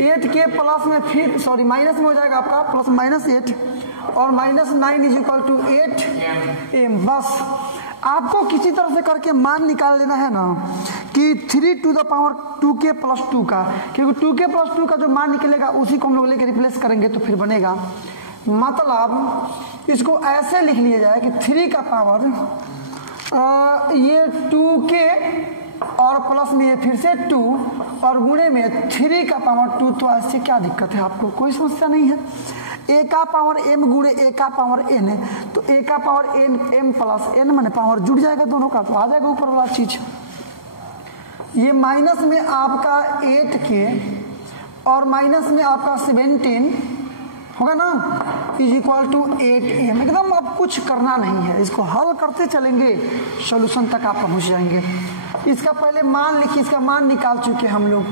8k प्लस में फिर माइनस में हो जाएगा आपका प्लस -8 और -9 इज इक्वल टू 8m। बस आपको किसी तरह से करके मान निकाल लेना है ना कि 3 to the power 2k plus 2 का, क्योंकि 2k प्लस 2 का जो मान निकलेगा उसी को हम लोग लेके रिप्लेस करेंगे तो फिर बनेगा, मतलब इसको ऐसे लिख लिया जाए कि 3 का पावर ये 2k और प्लस में ये फिर से 2 और गुणे में 3 का पावर 2। तो ऐसे क्या दिक्कत है आपको? कोई समस्या नहीं है। a का पावर m गुणे a का पावर n है, तो a का power n m plus n मैंने पावर जुड़ जाएगा दोनों का, तो आ जाएगा ऊपर वाला चीज। ये माइनस में आपका 8k और माइनस में आपका 17 होगा ना, इज इक्वल टू 8m। एकदम अब कुछ करना नहीं है, इसको हल करते चलेंगे, सॉल्यूशन तक आप पहुंच जाएंगे। इसका पहले मान लिखिए, इसका मान निकाल चुके हम लोग।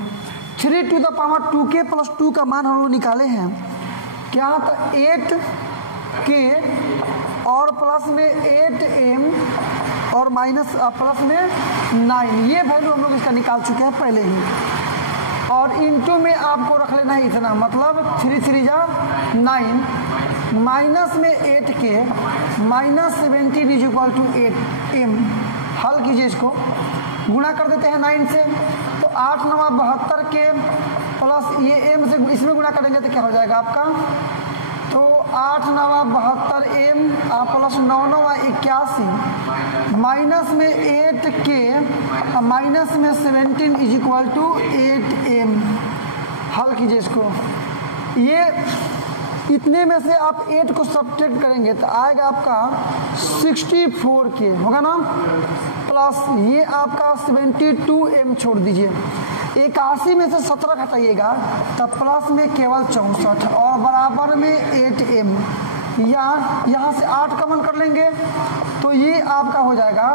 3 to the power 2k plus 2 का मान हम लोग निकाले हैं, क्या था 8k और प्लस में 8m और माइनस प्लस में 9, ये वैल्यू हम लोग इसका निकाल चुके हैं पहले ही। और इनटू में आपको रख लेना है इतना, मतलब 3 3 जा 9 माइनस में 8k minus 17 is equal to 8m। हल कीजिए, इसको गुणा कर देते हैं 9 से, तो 8 9 72 के प्लस ये m से इसमें गुणा करेंगे तो क्या हो जाएगा आपका, तो 8 9 72m प्लस 9 9 81 माइनस में 8k माइनस में 17 इज इक्वल टू 8m। हल कीजिए इसको, ये इतने में से आप 8 को सब्ट्रैक्ट करेंगे तो आएगा आपका 64k होगा ना, प्लस ये आपका 72m छोड़ दीजिए, 81 में से 17 घटाइएगा तब प्लस में केवल 64 और बराबर में 8m। यहाँ से 8 कॉमन कर लेंगे तो ये आपका हो जाएगा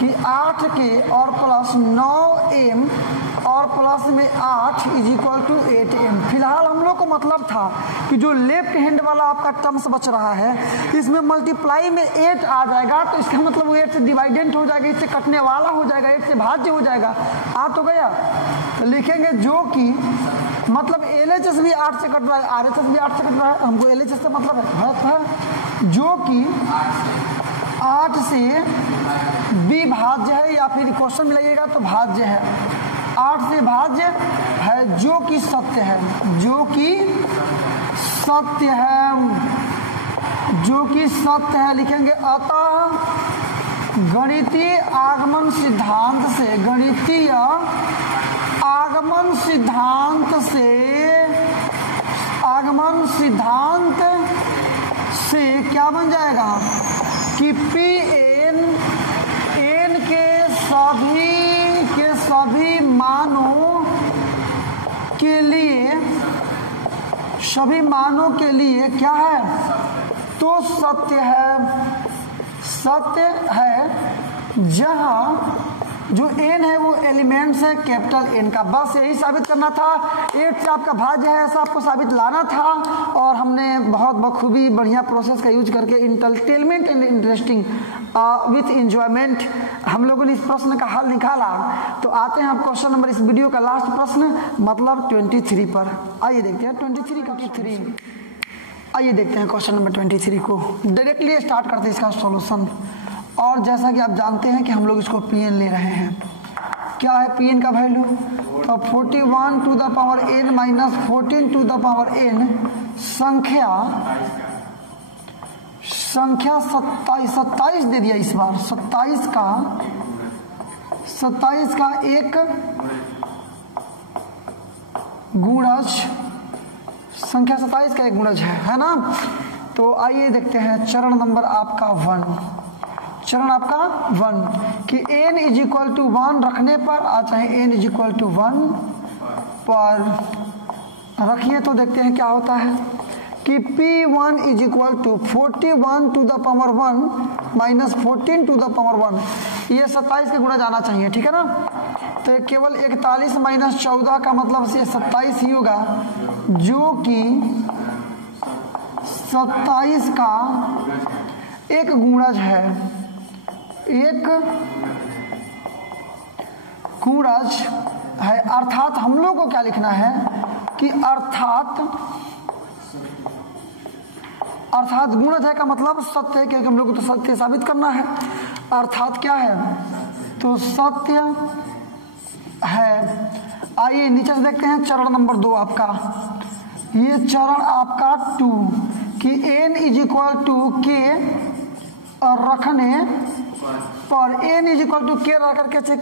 कि 8k और प्लस 9m और प्लस में 8 इज इक्वल टू 8m। फिलहाल हम लोग को मतलब था कि जो लेफ्ट हैंड वाला आपका टर्म्स बच रहा है इसमें मल्टीप्लाई में 8 आ जाएगा, तो इसका मतलब 8 से डिवाइडेंट हो जाएगा, इससे कटने वाला हो जाएगा, 8 से भाज्य हो जाएगा। आ तो गया, तो लिखेंगे जो कि मतलब LHS भी 8 से कट रहा है, RHS भी 8 से कट रहा है, हमको LHS से मतलब है जो कि 8 से विभाज्य है, या फिर क्वेश्चन मिलाइएगा तो भाज्य है, 8 से भाज्य है जो कि सत्य है, जो कि सत्य है, जो कि सत्य है लिखेंगे। अतः गणितीय आगमन सिद्धांत से, गणितीय आगमन सिद्धांत से, आगमन सिद्धांत से क्या बन जाएगा कि Pn n के सभी मानों के लिए, सभी मानों के लिए क्या है, तो सत्य है, सत्य है जहां जो n है वो एलिमेंट्स है कैपिटल N का। बस यही साबित करना था, 8 से आपका भाज्य है ऐसा आपको साबित लाना था, और हमने बहुत बखूबी बढ़िया प्रोसेस का यूज करके entertainment and interesting with enjoyment हम लोगों ने इस प्रश्न का हल निकाला। तो आते हैं आप क्वेश्चन नंबर, इस वीडियो का लास्ट प्रश्न मतलब 23 पर। आइए देखते हैं 23। आइए देखते हैं क्वेश्चन नंबर 23 को, डायरेक्टली स्टार्ट करते हैं इसका सॉल्यूशन। और जैसा कि आप जानते हैं कि हम लोग इसको Pn ले रहे हैं, क्या है Pn का वैल्यू, तो 41 to the power n minus 14 to the power n संख्या 27 दे दिया इस बार, 27 का एक गुणज, संख्या 27 का एक गुणज है ना। तो आइए देखते हैं चरण नंबर आपका 1, चरण आपका 1 कि n इज इक्वल टू 1 रखने पर, चाहे n इज इक्वल टू 1 पर रखिए तो देखते हैं क्या होता है कि P1 is equal to 41 to the power 1 minus 14 to the power 1, ये 27 के गुणा जाना चाहिए, ठीक है ना। तो केवल 41 माइनस 14 का मतलब ये 27 ही होगा, जो कि 27 का एक गुणज है, एक गुणज है। अर्थात हम लोग को क्या लिखना है कि अर्थात गुणज है का मतलब सत्य है, क्योंकि हम लोग को तो सत्य साबित करना है। अर्थात क्या है, तो सत्य है। आइए नीचे से देखते हैं चरण नंबर 2 आपका, ये चरण आपका 2 कि n इज इक्वल टू के रखने पर n इज इक्वल टू के रख करके चेक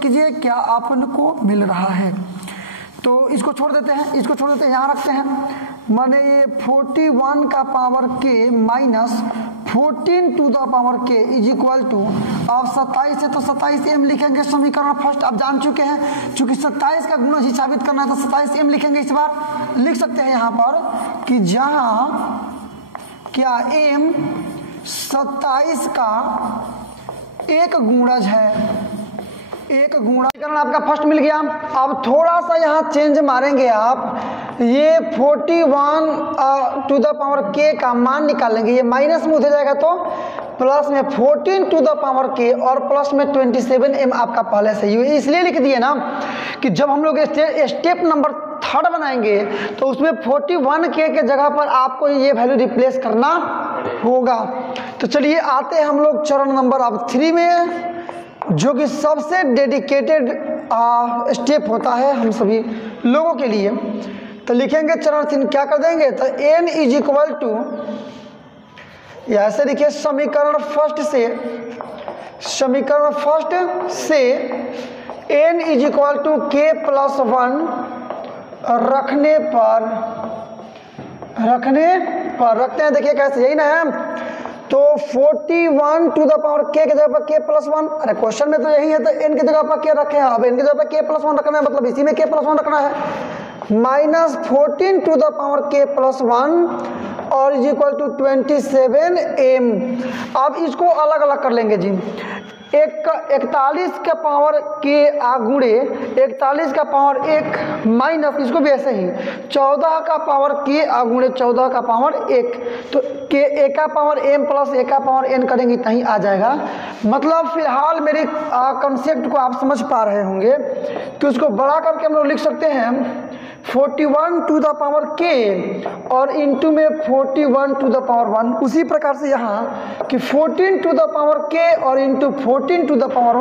कीजिए क्या आपको मिल रहा है। तो इसको छोड़ देते हैं, इसको छोड़ देते हैं, यहाँ रखते हैं। माने ये 41 का पावर के माइनस 14 टू द पावर के इज इक्वल टू, अब 27 है तो 27m लिखेंगे समीकरण फर्स्ट। आप जान चुके हैं चूंकि 27 का गुणज ही साबित करना है तो 27m लिखेंगे। इस बार लिख सकते हैं यहाँ पर कि जहाँ क्या m 27 का एक गुणज है, एक गुणा आपका फर्स्ट मिल गया। अब थोड़ा सा यहाँ चेंज मारेंगे आप, ये 41 टू द पावर के का मान निकालेंगे, ये माइनस में उधर जाएगा तो प्लस में 14 टू द पावर के और प्लस में 27m आपका पहले से ही इसलिए लिख दिए ना कि जब हम लोग स्टेप नंबर 3 बनाएंगे तो उसमें 41 के जगह पर आपको ये वैल्यू रिप्लेस करना होगा। तो चलिए आते हैं हम लोग चरण नंबर अब 3 में, जो कि सबसे डेडिकेटेड स्टेप होता है हम सभी लोगों के लिए। तो लिखेंगे चरण 3 क्या कर देंगे, तो n इज इक्वल टू, ऐसे लिखिए समीकरण फर्स्ट से n इज इक्वल टू के प्लस 1 रखने पर रखते हैं। देखिए कैसे, यही ना है, तो 41 टू द पावर के जगह पर के प्लस 1, अरे क्वेश्चन में तो यही है, तो n की जगह पर के रखे हैं, अब n की जगह पर के प्लस 1 रखना है, मतलब इसी में के प्लस 1 रखना है। माइनस 14 टू द पावर के प्लस 1 और इज इक्वल टू 27m। अब इसको अलग अलग कर लेंगे जी, 41 का पावर के आगुणे 41 का पावर 1 माइनस, इसको भी ऐसे ही 14 का पावर के आगुणे 14 का पावर 1, तो के a का पावर m प्लस a का पावर n करेंगे इतना ही आ जाएगा। मतलब फिलहाल मेरे कंसेप्ट को आप समझ पा रहे होंगे कि उसको बड़ा करके हम लोग लिख सकते हैं 41 टू द पावर k और इंटू में 41 टू द पावर 1। उसी प्रकार से यहाँ कि 14 टू द पावर k और into 14 to the power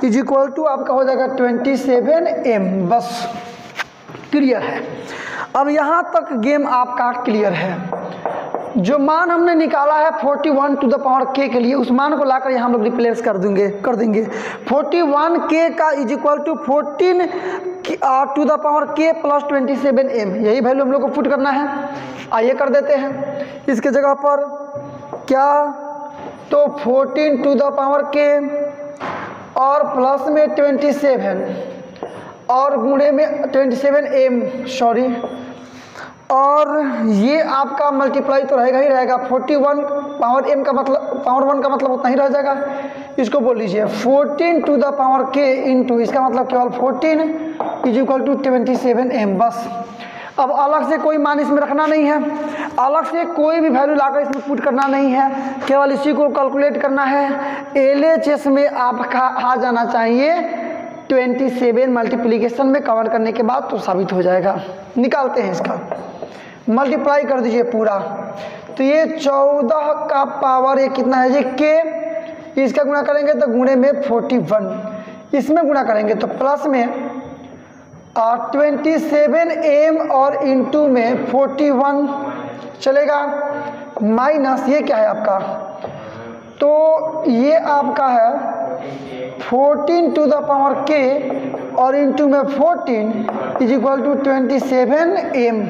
1 is equal to आपका हो जाएगा 27m। बस क्लियर है। अब यहाँ तक गेम आपका क्लियर है। जो मान हमने निकाला है 41 टू द पावर k के लिए, उस मान को लाकर यहाँ हम लोग रिप्लेस कर देंगे 41 k का is equal to 14 to the power k plus 27m, यही वैल्यू हम लोग को पुट करना है। आइए कर देते हैं इसके जगह पर क्या, तो 14 टू द पावर k और प्लस में 27 और गुणे में 27m, सॉरी, और ये आपका मल्टीप्लाई तो रहेगा ही रहेगा। 41 पावर m का मतलब पावर 1 का मतलब उतना ही रह जाएगा। इसको बोल लीजिए 14 to the power k into इसका मतलब केवल 14 इज इक्वल टू 27m। बस अब अलग से कोई मान इसमें रखना नहीं है, अलग से कोई भी वैल्यू लाकर इसमें पुट करना नहीं है, केवल इसी को कैलकुलेट करना है। LHS में आपका आ जाना चाहिए 27 मल्टीप्लीकेशन में कवर करने के बाद तो साबित हो जाएगा। निकालते हैं इसका, मल्टीप्लाई कर दीजिए पूरा, तो ये 14 का पावर ये कितना है जी k, इसका गुणा करेंगे तो गुणे में 41, इसमें गुणा करेंगे तो प्लस में 27m और इंटू में 41 चलेगा, माइनस ये क्या है आपका, तो ये आपका है 14 टू द पावर k और इंटू में 14 इज इक्वल टू 27m।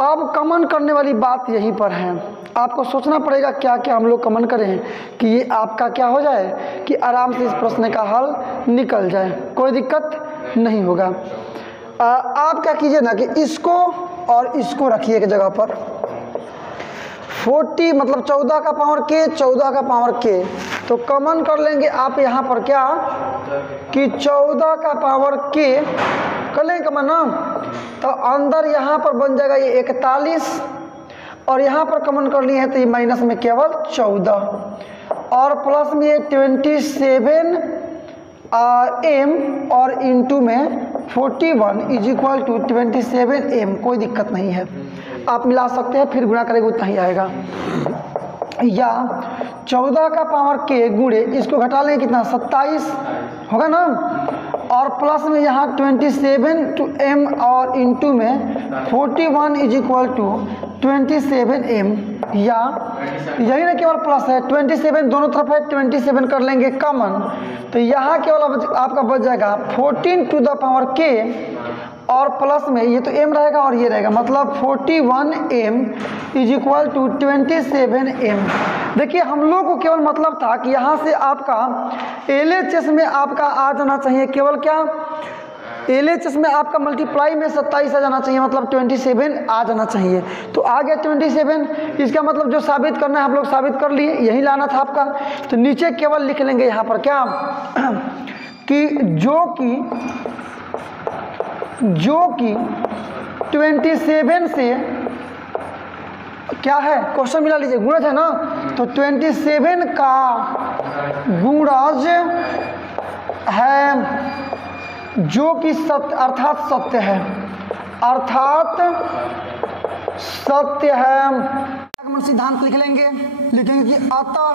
अब कमन करने वाली बात यहीं पर है, आपको सोचना पड़ेगा क्या क्या हम लोग कमन करें कि ये आपका क्या हो जाए कि आराम से इस प्रश्न का हल निकल जाए, कोई दिक्कत नहीं होगा। आप क्या कीजिए ना कि इसको और इसको रखिए एक जगह पर, 40 मतलब 14 का पावर k 14 का पावर k, तो कॉमन कर लेंगे आप यहाँ पर क्या कि 14 का पावर k कर लेंगे कॉमन ना, तो अंदर यहाँ पर बन जाएगा ये 41 और यहाँ पर कॉमन कर लिए हैं तो ये माइनस में केवल 14 और प्लस में ये 27m और इंटू में 41 इज इक्वल टू 27m, कोई दिक्कत नहीं है। आप मिला सकते हैं, फिर गुणा करेंगे उतना ही आएगा। या 14 का पावर k गुणे इसको घटा लेंगे कितना 27 होगा ना, और प्लस में यहाँ 27 टू m और इंटू में 41 इज इक्वल टू 27m, या यही ना केवल प्लस है 27 दोनों तरफ है 27 कर लेंगे कॉमन, तो यहाँ केवल आपका बच जाएगा 14 टू द पावर k और प्लस में ये तो m रहेगा और ये रहेगा, मतलब 41m is equal to 27m। देखिए हम लोग को केवल मतलब था कि यहाँ से आपका LHS में आपका आ जाना चाहिए केवल क्या, LHS में आपका मल्टीप्लाई में 27 आ जाना चाहिए, मतलब 27 आ जाना चाहिए। तो आ गया 27, इसका मतलब जो साबित करना है हम लोग साबित कर लिए, यही लाना था आपका। तो नीचे केवल लिख लेंगे यहाँ पर क्या कि जो कि 27 से क्या है, क्वेश्चन मिला लीजिए, गुणज है ना, तो 27 का गुणज है जो कि सत्य अर्थात सत्य है, अर्थात सत्य है। आगमन सिद्धांत लिख लेंगे, लिखेंगे कि अतः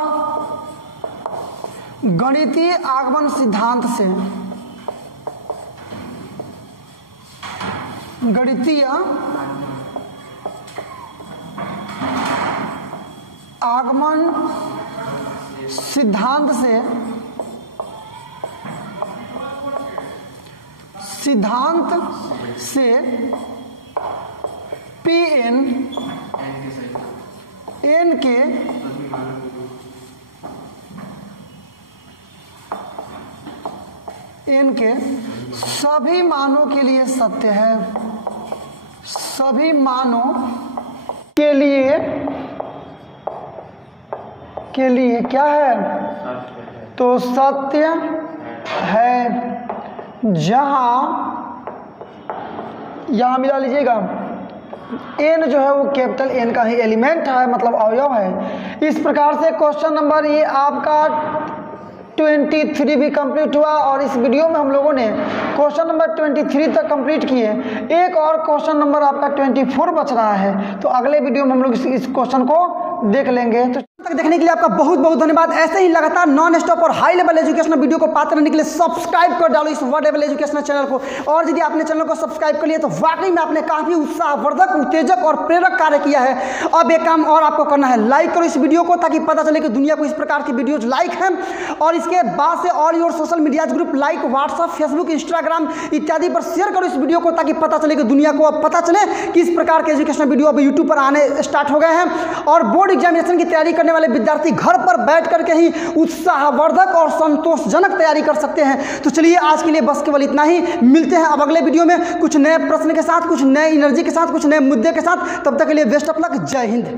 गणितीय आगमन सिद्धांत से गणितीय आगमन सिद्धांत से Pn n के सभी मानों के लिए सत्य है, सभी मानों के लिए क्या है, तो सत्य है। जहां यहां मिला लीजिएगा n जो है वो कैपिटल N का ही एलिमेंट है, मतलब अवयव है। इस प्रकार से क्वेश्चन नंबर ये आपका 23 भी कंप्लीट हुआ, और इस वीडियो में हम लोगों ने क्वेश्चन नंबर 23 तक कंप्लीट किए। एक और क्वेश्चन नंबर आपका 24 बच रहा है, तो अगले वीडियो में हम लोग इस क्वेश्चन को देख लेंगे। तो तक देखने के लिए आपका बहुत बहुत धन्यवाद। ऐसे ही लगातार नॉन स्टॉप और हाई लेवल एजुकेशनल वीडियो को पाते रहने के लिए सब्सक्राइब कर डालो इस वर्ड लेवल एजुकेशनल चैनल को। और यदि आपने चैनल को सब्सक्राइब कर लिया तो वाकई में आपने काफी उत्साहवर्धक, उत्तेजक और प्रेरक कार्य किया है। अब एक काम और आपको करना है, लाइक करो इस वीडियो को, ताकि पता चले कि दुनिया को इस प्रकार की वीडियोज लाइक हैं। और इसके बाद से all your social media group like WhatsApp, Facebook, Instagram इत्यादि पर शेयर करो इस वीडियो को, ताकि पता चले कि दुनिया को अब पता चले कि इस प्रकार के एजुकेशनल वीडियो अब यूट्यूब पर आने स्टार्ट हो गए हैं। और बोर्ड एग्जामिनेशन की तैयारी करने वाले विद्यार्थी घर पर बैठ करके ही उत्साहवर्धक और संतोषजनक तैयारी कर सकते हैं। तो चलिए आज के लिए बस केवल इतना ही, मिलते हैं अब अगले वीडियो में कुछ नए प्रश्न के साथ, कुछ नए एनर्जी के साथ, कुछ नए मुद्दे के साथ। तब तक के लिए बेस्ट ऑफ लक, जय हिंद।